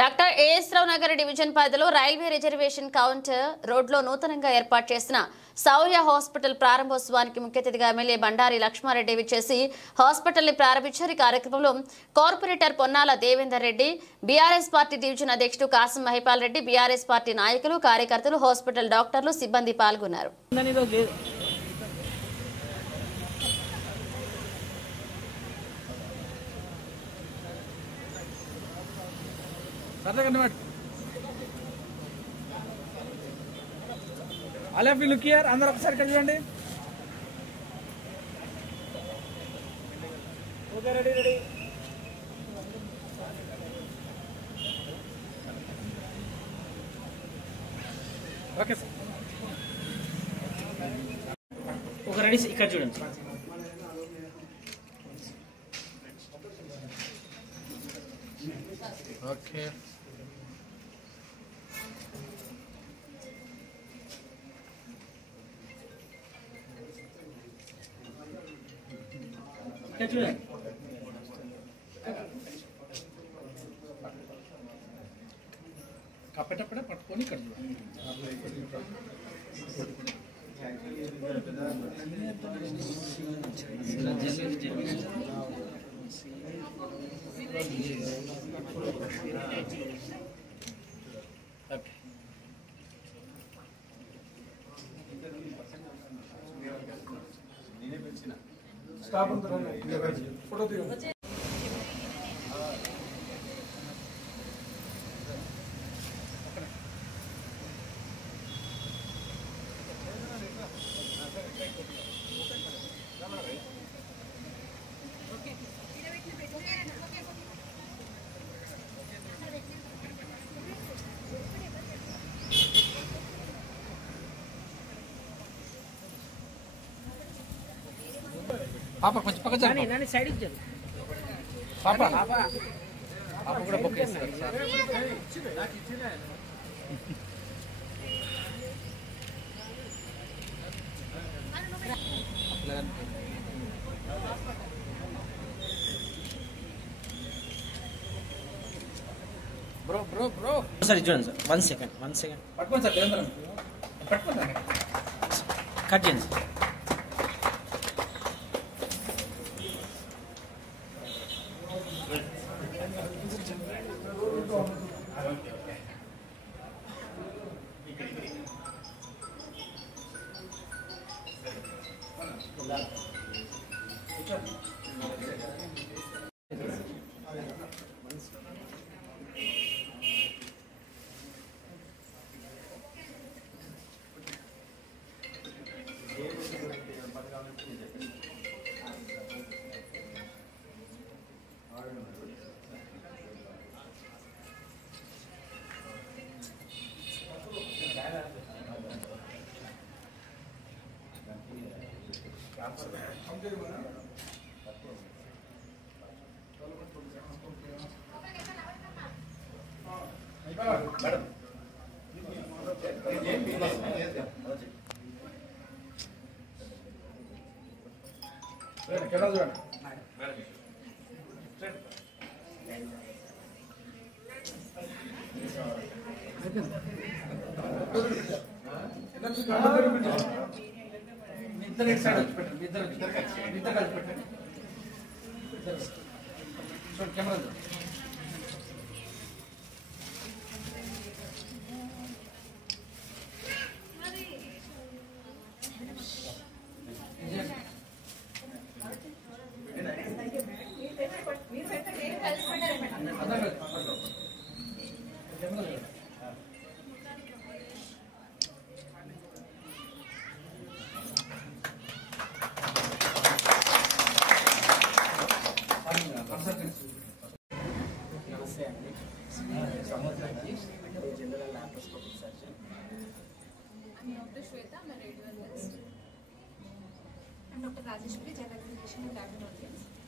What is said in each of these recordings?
Doctor as రావు Nagar division పరిధిలో railway reservation counter రోడ్లో నూతనంగా ఏర్పాటు చేసిన సౌర్య హాస్పిటల్ ప్రారంభోత్సవానికి ముఖ్య అతిథిగా ఎమ్మెల్యే బండారి లక్ష్మారెడ్డి విచ్చేసి హాస్పిటల్ ని ప్రారంభించారు. ఈ కార్యక్రమంలో corporator Ponnala Devender Reddy, BRS party division అధ్యక్షుడు కాసం మహిపాల్ రెడ్డి, బీఆర్ఎస్ పార్టీ నాయకులు, కార్యకర్తలు, హాస్పిటల్ డాక్టర్లు, సిబ్బంది పాల్గొన్నారు. All of you look here. అందరూ ఒకసారి చూడండి. Okay, ready. Okay sir. ఒక రెడీ ఇక్కడ చూడండి. ఓకే. చూడండి. కప్పటప్పుడే పట్టుకొని ఇక్కడ చూడండి. ఓకే. స్టాప్ ఫోటో తీయండి. పాప కొంచెం పక్క జరగండి. సైడ్ ఇచ్చారు. పాప కూడా బుక్ చేస్తారు సార్. బ్రో సార్ చూడండి సార్. వన్ సెకండ్ పట్టుకోండి సార్. నిరంతరం పట్టుకోండి. కట్ చేయండి సార్.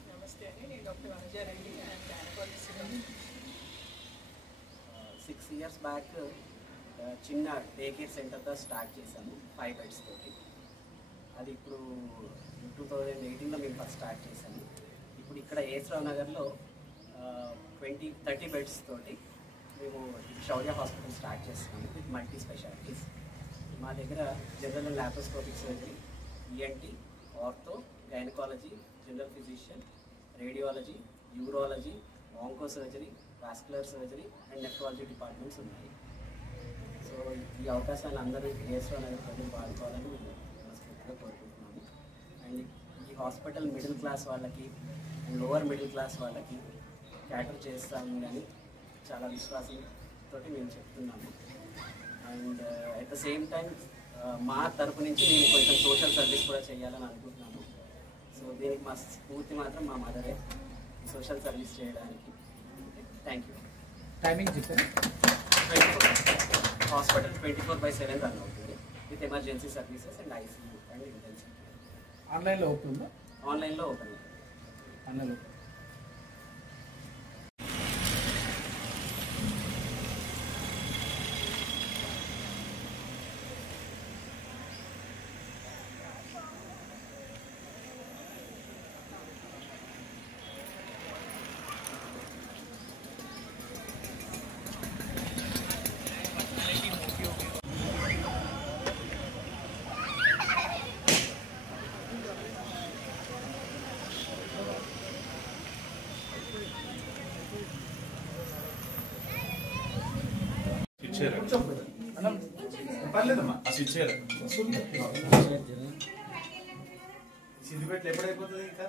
నమస్తే అండి, నేను doctor Vanaja Reddy. And gynaecologist. 6 years back చిన్న డే కేర్ సెంటర్తో స్టార్ట్ చేశాము 5 beds తోటి. అది ఇప్పుడు 2018లో మేము ఫస్ట్ స్టార్ట్ చేశాము. ఇప్పుడు ఇక్కడ ఏఎస్ రావు నగర్లో 30 బెడ్స్ తోటి మేము శౌర్య హాస్పిటల్ స్టార్ట్ చేస్తున్నాము విత్ మల్టీ స్పెషాలిటీస్. మా దగ్గర general and laparoscopic surgery, ENT, ortho, gynaecology, general physician, radiology, urology, onco surgery, vascular surgery and nephrology departments ఉన్నాయి. సో ఈ అవకాశాన్ని అందరూ ఏఎస్ రావు నగర్ ప్రజలు వాడుకోవాలని మేము మనస్ఫూర్తిగా కోరుకుంటున్నాము. అండ్ ఈ హాస్పిటల్ మిడిల్ క్లాస్ వాళ్ళకి అండ్ లోవర్ మిడిల్ క్లాస్ వాళ్ళకి క్యాటర్ చేస్తాము అని చాలా విశ్వాసంతో మేము చెప్తున్నాము. And at the same time మా తరపు నుంచి మేము కొంచెం సోషల్ సర్వీస్ కూడా చేయాలని అనుకుంటున్నాము. సో దీనికి మా స్ఫూర్తి మాత్రం మా మదరే, సోషల్ సర్వీస్ చేయడానికి. Thank you. టైమింగ్ చెప్పారు. హాస్పిటల్ 24/7 రన్ అవుతుంది with emergency services and ICU and intensive. ఆన్లైన్లో ఓపెన్ ఉందా? ఆన్లైన్లో ఓపెన్ అవుతుంది. ఆన్లైన్లో పర్లేదమ్మా అసలు ఇచ్చేయాలి. సిద్దిపేటలో ఎప్పుడైపోతుంది ఇంకా?